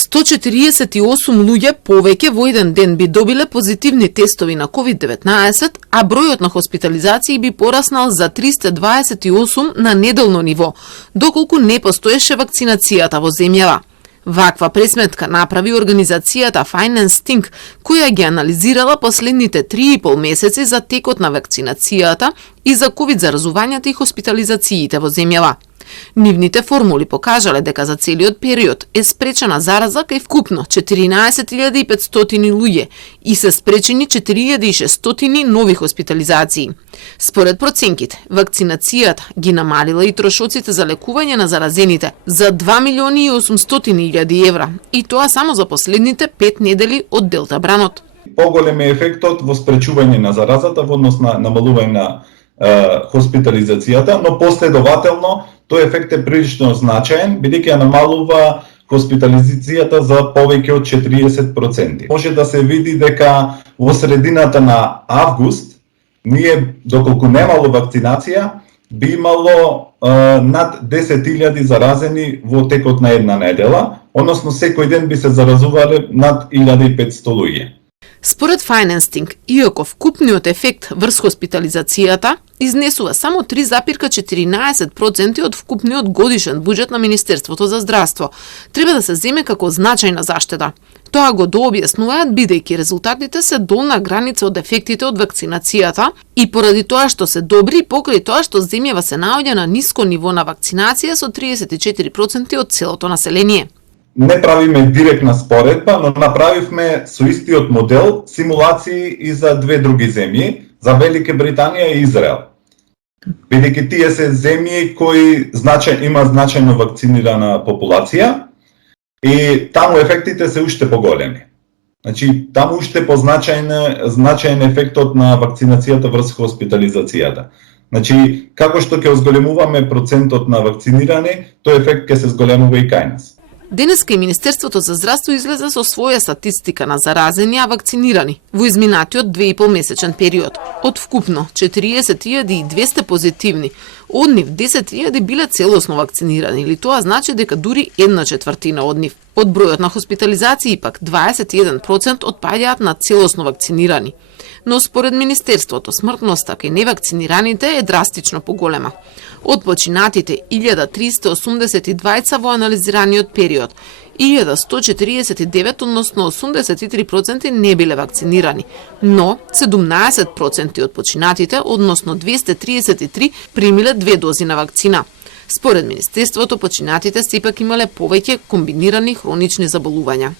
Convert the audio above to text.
148 луѓе повеќе во еден ден би добиле позитивни тестови на COVID-19, а бројот на хоспитализации би пораснал за 328 на неделно ниво, доколку не постоеше вакцинацијата во земјава. Ваква пресметка направи организацијата Finance Think, која ги анализирала последните 3,5 месеци за текот на вакцинацијата и за COVID заразувањата и хоспитализациите во земјава. Нивните формули покажале дека за целиот период е спречена зараза кај вкупно 14.500 луѓе и се спречени 4.600 нови хоспитализации. Според проценките, вакцинацијата ги намалила и трошоците за лекување на заразените за 2.800.000 евра, и тоа само за последните 5 недели од Делта бранот. Поголем е ефектот во спречување на заразата во однос на намалување на хоспитализацијата, но последователно тој ефект е прилично значаен, бидејќи ја намалува хоспитализацијата за повеќе од 40%. Може да се види дека во средината на август, ние, доколку немало вакцинација, би имало над 10.000 заразени во текот на една недела, односно секој ден би се заразувале над 1.500 луѓе. Според Finance Think, иако вкупниот ефект врз хоспитализацијата изнесува само 3,14% од вкупниот годишен буџет на Министерството за здравство, треба да се земе како значајна заштеда. Тоа го дообјаснуваат бидејќи резултатите се долна граница од ефектите од вакцинацијата и поради тоа што се добри покрај тоа што земјава се наоѓа на ниско ниво на вакцинација со 34% од целото население. Не правиме директна споредба, но направивме со истиот модел симулации и за две други земји, за Велика Британија и Израел. Бидејќи тие се земји кои има значајно вакцинирана популација и таму ефектите се уште поголеми. Значи, таму уште значајен ефектот на вакцинацијата врз хоспитализацијата. Значи, како што ќе зголемуваме процентот на вакцинирани, тој ефект ќе се зголемува и кај нас. Денеска и Министерството за здравство излезе со своја статистика на заразени, а вакцинирани во изминатиот 2,5 месечен период. Од вкупно 40.200 позитивни, од нив 10.000 биле целосно вакцинирани, или тоа значи дека дури 1/4 од нив. Од бројот на хоспитализации пак 21% отпаѓаат на целосно вакцинирани. Но според Министерството, смртноста кај невакцинираните е драстично поголема. Од починатите 1382 во анализираниот период, 1149, односно 83% не биле вакцинирани, но 17% од починатите, односно 233, примиле 2 дози на вакцина. Според Министерството, починатите сепак имале повеќе комбинирани хронични заболувања.